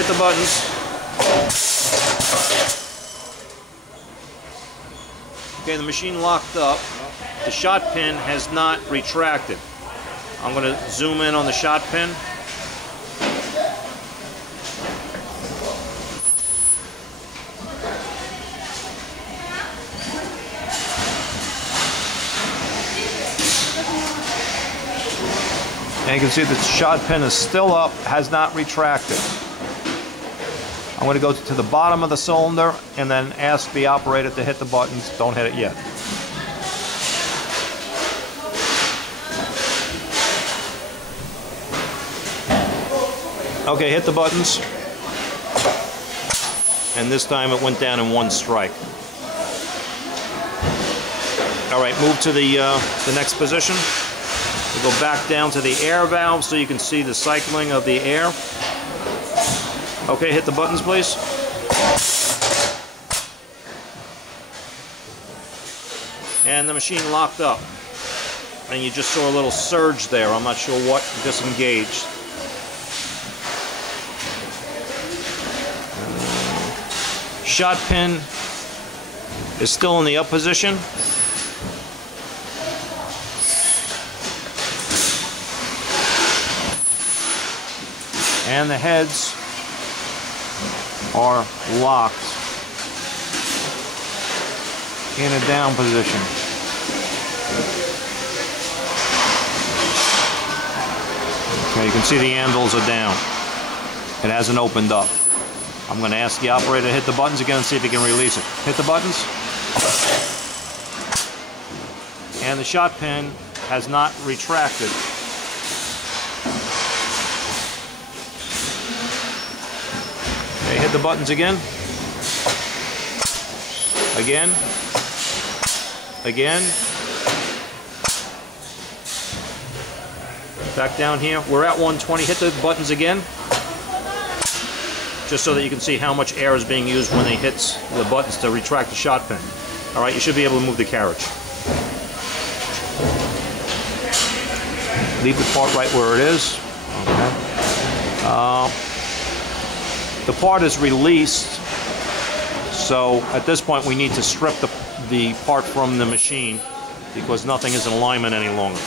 hit the buttons. Okay, the machine locked up. The shot pin has not retracted. I'm going to zoom in on the shot pin. And you can see the shot pin is still up, has not retracted. I'm going to go to the bottom of the cylinder and then ask the operator to hit the buttons. Don't hit it yet. Okay, hit the buttons. And this time it went down in one strike. All right, move to the next position. We'll go back down to the air valve so you can see the cycling of the air. Okay, hit the buttons, please. And the machine locked up. And you just saw a little surge there. I'm not sure what disengaged. Shot pin is still in the up position. And the heads are locked in a down position. Okay, you can see the anvils are down. It hasn't opened up. I'm going to ask the operator to hit the buttons again and see if he can release it. Hit the buttons. And the shot pin has not retracted. Okay, hit the buttons again. Again. Again. Back down here. We're at 120. Hit the buttons again. Just so that you can see how much air is being used when they hit the buttons to retract the shot pin. All right, you should be able to move the carriage. Leave the part right where it is. Okay. The part is released, so at this point we need to strip the part from the machine because nothing is in alignment any longer.